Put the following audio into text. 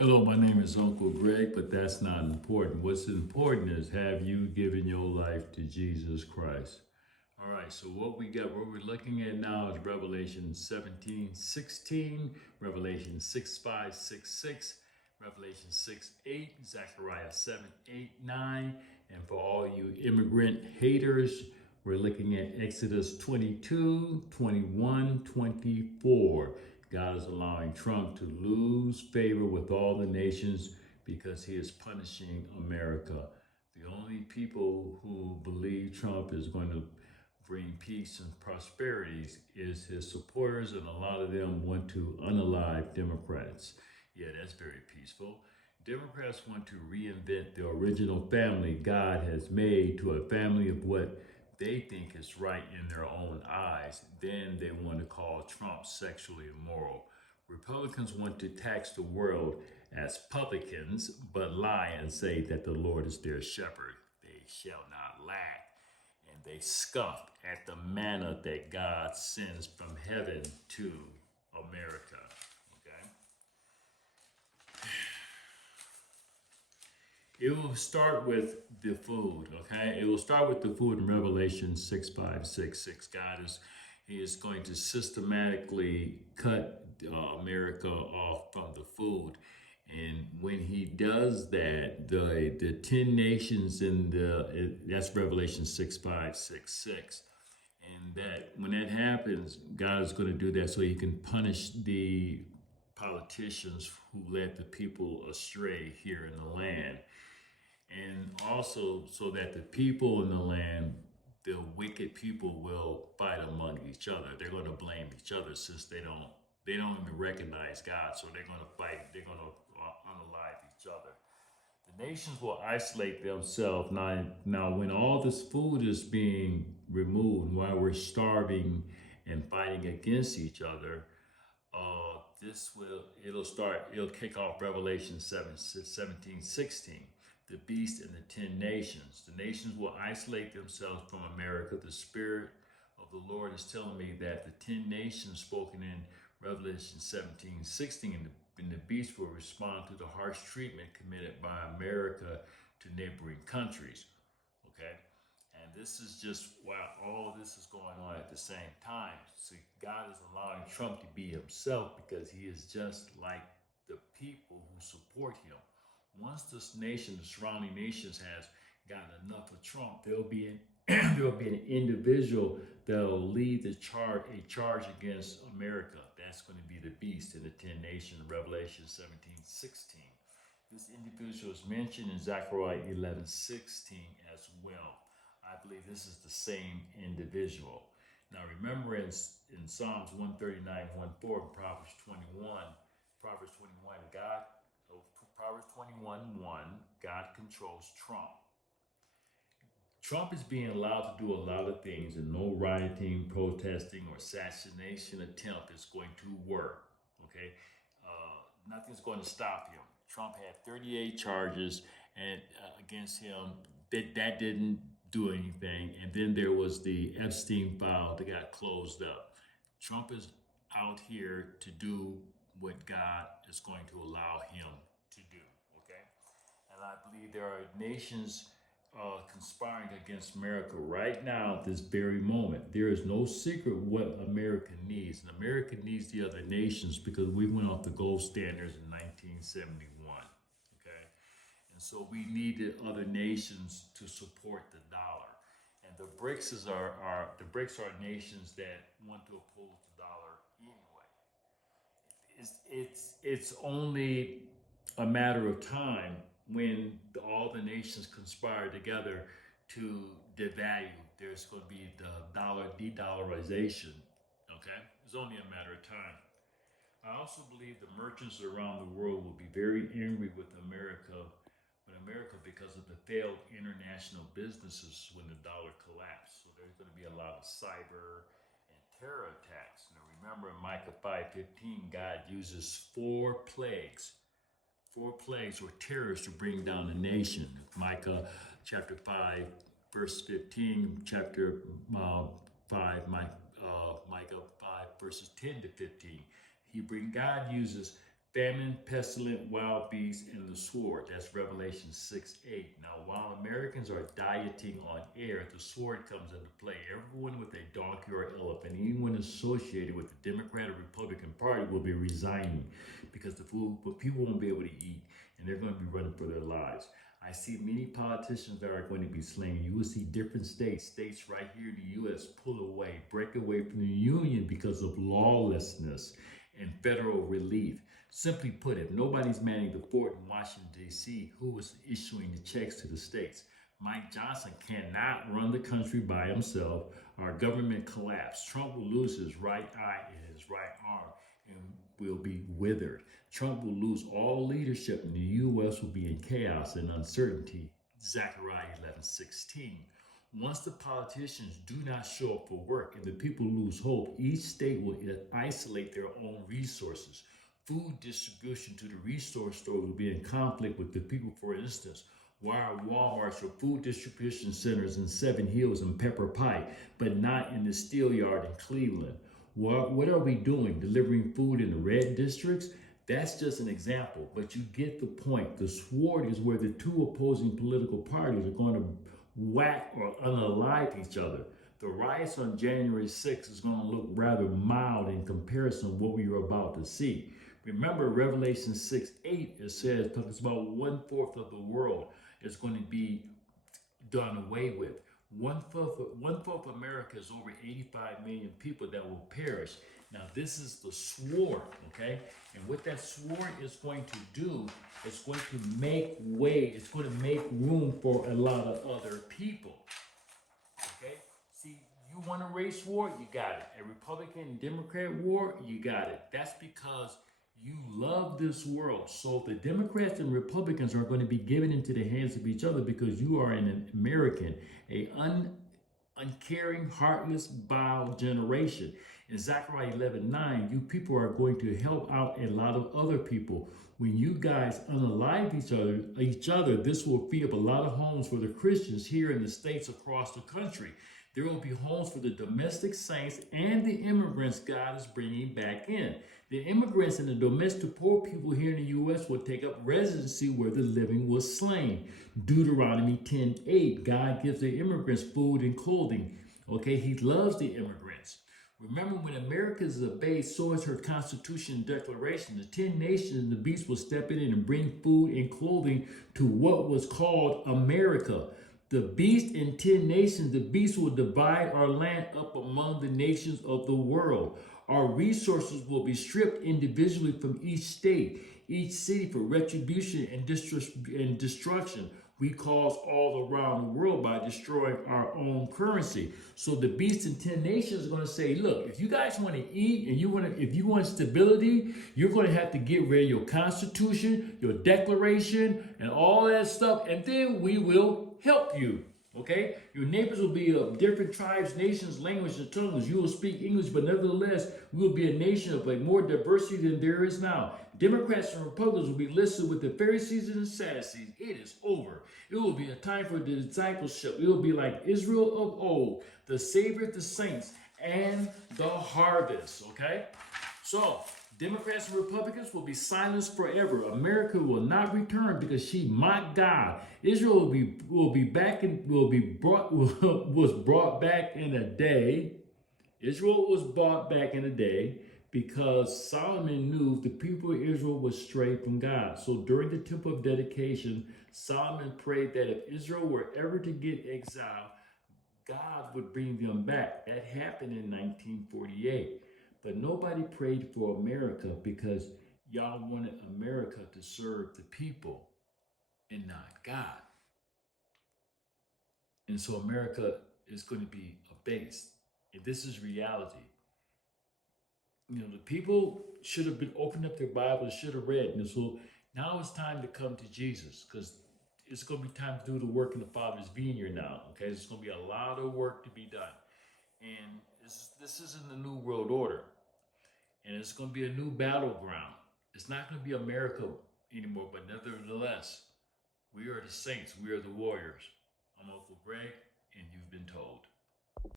Hello, my name is Uncle Greg, but that's not important. What's important is have you given your life to Jesus Christ? All right, so what we're looking at now is Revelation 17:16, Revelation 6:5, 6:6, Revelation 6:8, Zechariah 7:8, 9, and for all you immigrant haters, we're looking at Exodus 22, 21, 24. God is allowing Trump to lose favor with all the nations because he is punishing America. The only people who believe Trump is going to bring peace and prosperity is his supporters, and a lot of them want to unalive Democrats. Yeah, that's very peaceful. Democrats want to reinvent the original family God has made to a family of what they think is right in their own eyes. Then they want to call Trump sexually immoral. Republicans want to tax the world as publicans, but lie and say that the Lord is their shepherd. They shall not lack. And they scoffed at the manna that God sends from heaven to America. Okay? It will start with the food, okay? It will start with the food in Revelation 6:5, 6:6. God is He is going to systematically cut America off from the food. And when he does that, the 10 nations in that's Revelation 6:5, 6:6. And that when that happens, God is going to do that so he can punish the politicians who led the people astray here in the land, and also so that the people in the land, the wicked people, will fight among each other. They're going to blame each other since they don't even recognize God. So they're going to fight. They're going to unalive each other. The nations will isolate themselves now. When all this food is being removed, while we're starving and fighting against each other, it'll kick off Revelation 17:16. The beast and the 10 nations. The nations will isolate themselves from America. The Spirit of the Lord is telling me that the 10 nations spoken in Revelation 17:16 and the beast will respond to the harsh treatment committed by America to neighboring countries. Okay? And this is just while all this is going on at the same time. See, God is allowing Trump to be himself because he is just like the people who support him. Once this nation, the surrounding nations, has gotten enough of Trump, there'll be an individual that'll lead a charge against America. That's going to be the beast in the 10 nations, Revelation 17:16. This individual is mentioned in Zechariah 11:16 as well. I believe this is the same individual. Now remember in Psalms 139, 1:4, Proverbs 21, Proverbs 21, 1, God controls Trump. Trump is being allowed to do a lot of things, and no rioting, protesting, or assassination attempt is going to work. Okay, nothing's going to stop him. Trump had 38 charges and against him. That didn't do anything. And then there was the Epstein file that got closed up. Trump is out here to do what God is going to allow him to do. Okay, and I believe there are nations conspiring against America right now at this very moment. There is no secret what America needs. And America needs the other nations because we went off the gold standards in 1971. Okay? And so we needed other nations to support the dollar. And the BRICS are nations that want to oppose the dollar anyway. It's only a matter of time when all the nations conspire together to devalue. There's going to be the dollar de-dollarization. Okay, it's only a matter of time. I also believe the merchants around the world will be very angry with America because of the failed international businesses when the dollar collapsed. So there's going to be a lot of cyber and terror attacks. Now remember in Micah 5:15, God uses four plagues or terrors to bring down the nation. Micah chapter 5, verse 15, chapter 5, Micah 5, verses 10 to 15. God uses famine, pestilent, wild beasts, and the sword. That's Revelation 6:8. Now, while Americans are dieting on air, the sword comes into play. Everyone with a donkey or elephant, anyone associated with the Democrat or Republican Party, will be resigning because the food, but people won't be able to eat, and they're going to be running for their lives. I see many politicians that are going to be slain. You will see different states right here in the U.S. pull away, break away from the union because of lawlessness and federal relief. Simply put, if nobody's manning the fort in Washington, D.C., who was issuing the checks to the states? Mike Johnson cannot run the country by himself. Our government collapsed. Trump will lose his right eye and his right arm and will be withered. Trump will lose all leadership and the U.S. will be in chaos and uncertainty. Zechariah 11:16. Once the politicians do not show up for work and the people lose hope, each state will isolate their own resources. Food distribution to the resource stores will be in conflict with the people. For instance, why are Walmarts or food distribution centers in Seven Hills and Pepper Pike, but not in the Steel Yard in Cleveland? What are we doing? Delivering food in the red districts? That's just an example, but you get the point. The sword is where the two opposing political parties are going to whack or unalive each other. The riots on January 6th is going to look rather mild in comparison to what we are about to see. Remember, Revelation 6:8, it says, talks about 1/4 of the world is going to be done away with. One fourth of America is over 85 million people that will perish. Now, this is the sword, okay? And what that sword is going to do, it's going to make way, it's going to make room for a lot of other people, okay? See, you want a race war, you got it. A Republican Democrat war, you got it. That's because you love this world. So the Democrats and Republicans are going to be given into the hands of each other because you are an American, a uncaring, heartless, vile generation. In Zechariah 11:9, you people are going to help out a lot of other people. When you guys unalive each other, this will free up a lot of homes for the Christians here in the states across the country. There will be homes for the domestic saints and the immigrants God is bringing back in. The immigrants and the domestic poor people here in the U.S. will take up residency where the living was slain. Deuteronomy 10:8, God gives the immigrants food and clothing. Okay, he loves the immigrants. Remember, when America is obeyed, so is her Constitution and Declaration. The 10 nations and the beast will step in and bring food and clothing to what was called America. The beast and 10 nations, the beast will divide our land up among the nations of the world. Our resources will be stripped individually from each state, each city for retribution and destruction. We cause all around the world by destroying our own currency. So the beast and 10 nations are going to say, look, if you guys want to eat and if you want stability, you're going to have to get rid of your Constitution, your Declaration, and all that stuff, and then we will help you. Okay? Your neighbors will be of different tribes, nations, languages, and tongues. You will speak English, but nevertheless, we will be a nation of more diversity than there is now. Democrats and Republicans will be listed with the Pharisees and the Sadducees. It is over. It will be a time for the discipleship. It will be like Israel of old, the Savior of the saints, and the harvest. Okay? So, Democrats and Republicans will be silenced forever. America will not return because she mocked God. Israel was brought back in a day. Israel was brought back in a day because Solomon knew the people of Israel was stray from God. So during the temple of dedication, Solomon prayed that if Israel were ever to get exiled, God would bring them back. That happened in 1948. But nobody prayed for America because y'all wanted America to serve the people and not God. And so America is going to be abased. And this is reality. You know, the people should have been opened up their Bibles, should have read. And so now it's time to come to Jesus because it's going to be time to do the work in the Father's vineyard now. Okay, there's going to be a lot of work to be done. And this isn't the New World Order. And it's going to be a new battleground. It's not going to be America anymore, but nevertheless, we are the saints. We are the warriors. I'm Uncle Greg, and you've been told.